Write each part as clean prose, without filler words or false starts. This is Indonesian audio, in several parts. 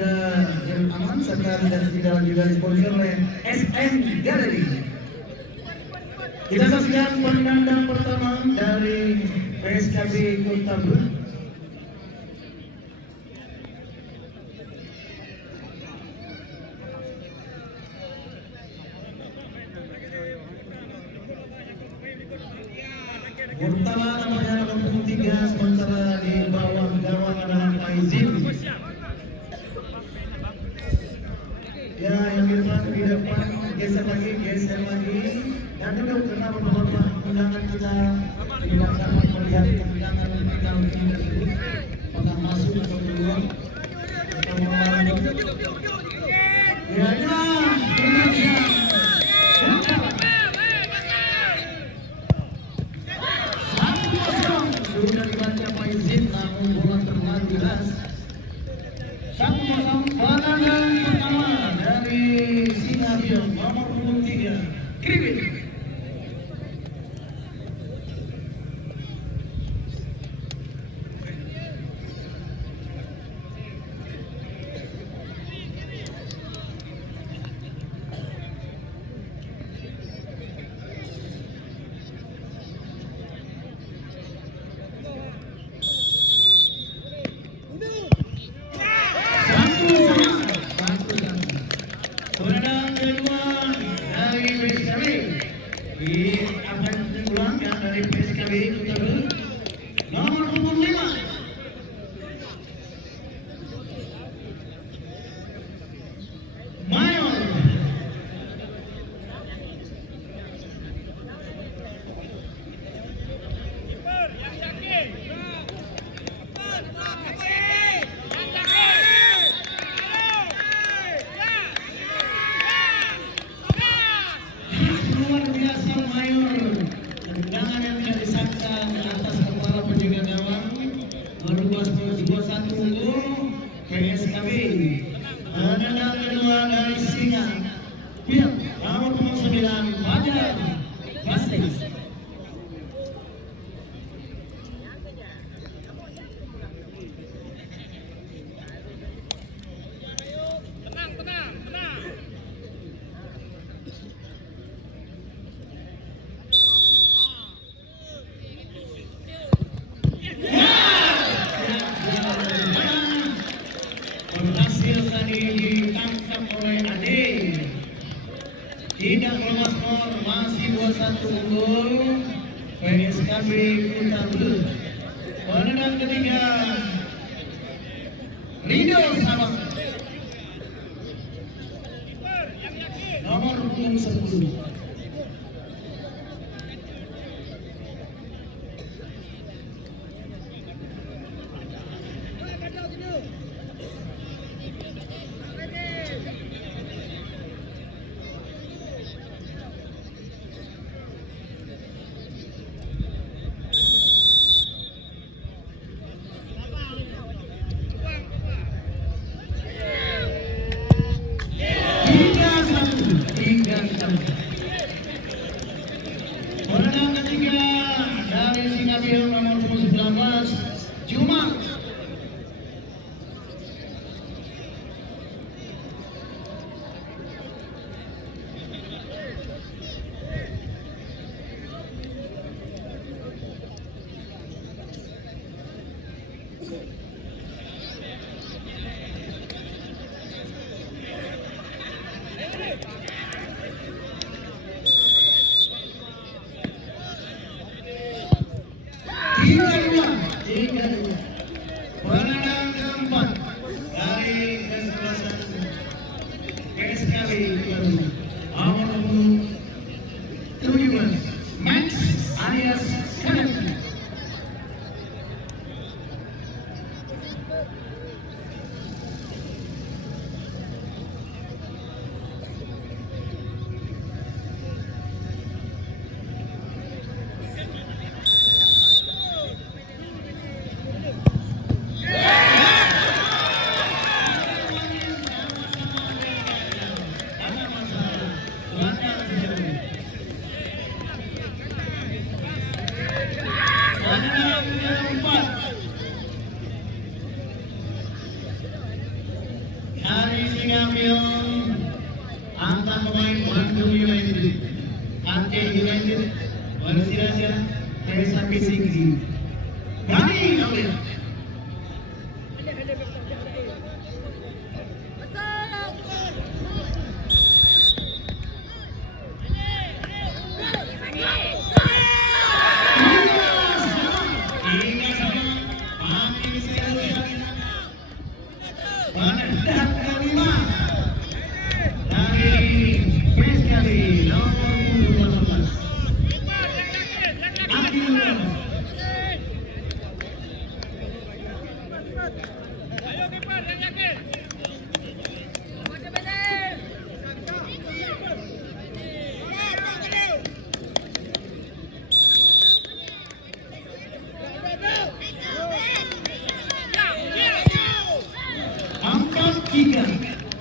sudah aman serta tidak disponsori oleh SM Gallery. Kita saksikan penendang pertama dari PSKB Kota Bud. Pertama namanya nomor 3 sementara di bawah gawang adalah Faizin. Ya, yang di depan geser lagi. Dan juga kenapa beberapa undangan kita tidak dapat melihat undangan kita tersebut apakah masuk atau keluar atau ya Indonesia. Sudah dibaca Faizin namun bola terlalu deras. 1-0 penangan pertama dari Singabil nomor 23 Kriwin. Penendang kedua dari PSKB akan dipulangkan dari PSKB Kota Bud nomor 25 Mayor. Luar biasa Mayor, tendangan yang tidak disangka ke atas kepala penjaga gawang merubah skor 2-1 unggul PSKB. Tendangan kedua dari Singa Biar nomor 9 Fajar Basri. Berhasil tadi ditangkap oleh Ade. Tidak lolos skor, masih 2-1 unggul PSKB Kota Bud. Penendang ketiga Rido Sabang nomor 10. Penendang ketiga dari Singabil nomor 19 Juma. Tiga dua. Penendang keempat dari kesebelasan PSKB nomor 17 Max alias Kennedy. champion angkat pemain Bandung United, Aceh United, Persiraja, Desa Pisiki. Bani Awil.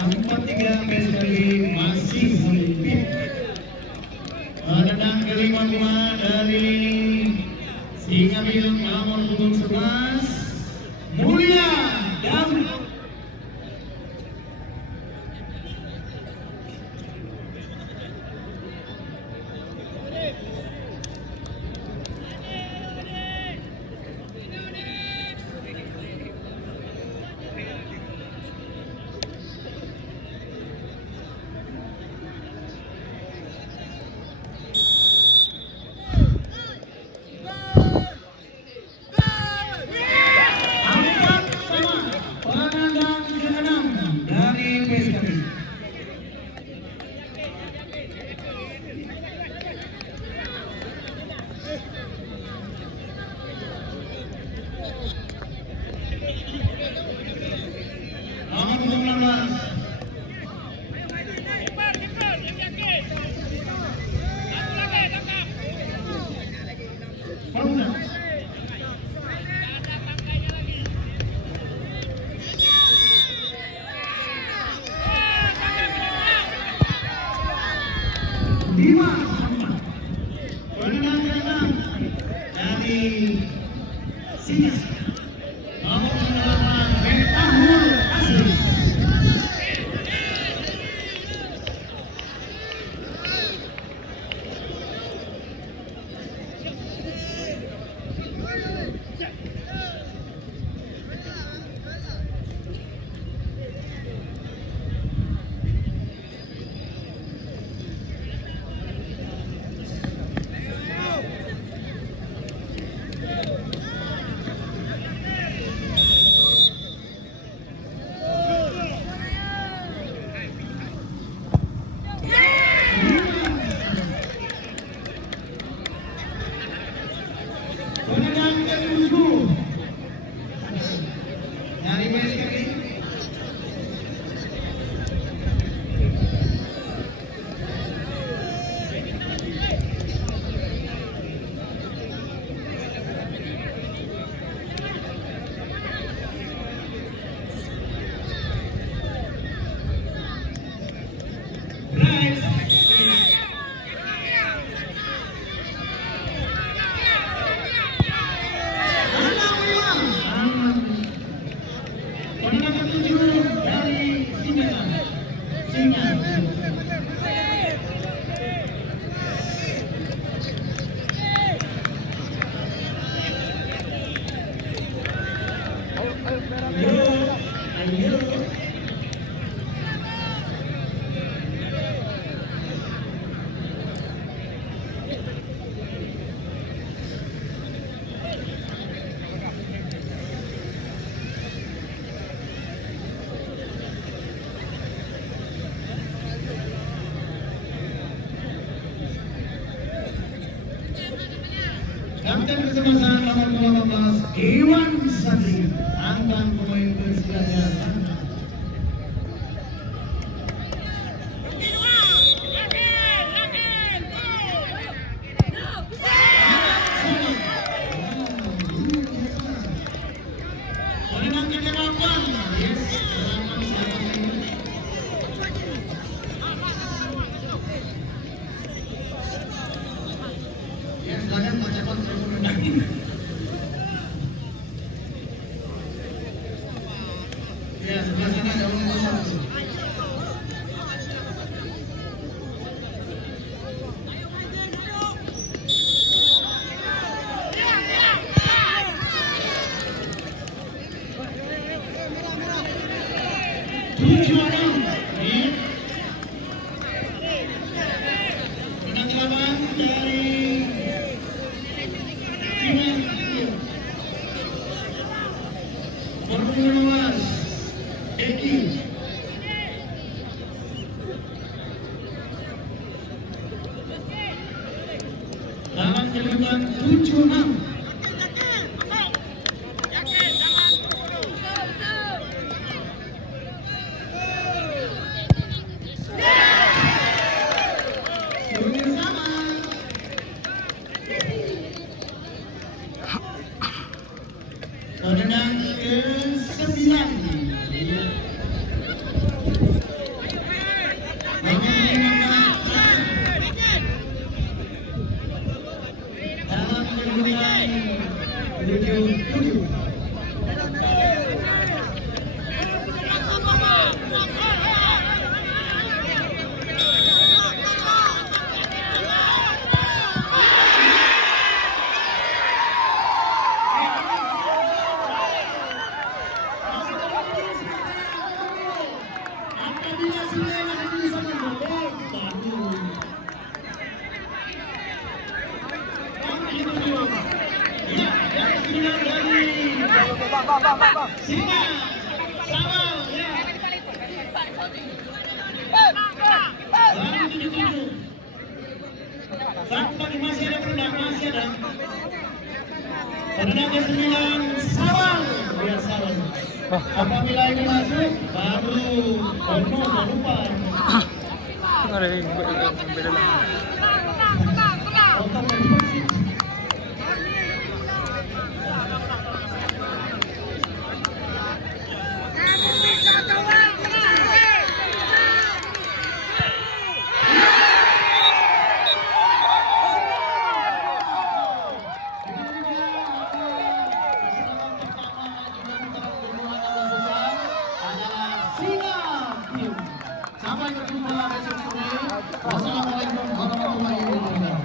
Empat tiga PSBB masih memimpin. Tenang kelima dari Singa Biru nomor punggung 11 Mulia Daud. Kapten kesebelasan nomor 18 Iwan Sandi angkat pemain Persiraja. 7-6. Menang lawan dari Sinan Berluas Eki. Dalam kedudukan 7-6. Tendangan ke-9. Dalam kedudukan 7-7. Apabila sudah bisa memboleh, ya, yang kedua dari Singa Sawal, ya. Dalam 7-7. Sampai masih ada pendang, masih ada. Tendangan ke-9 Sawal, ya Sawal. Apabila ini masuk, baru Ono dan lupa. Ada yang beda lah. Sampai berjumpa besok sore. Wassalamualaikum warahmatullahi wabarakatuh.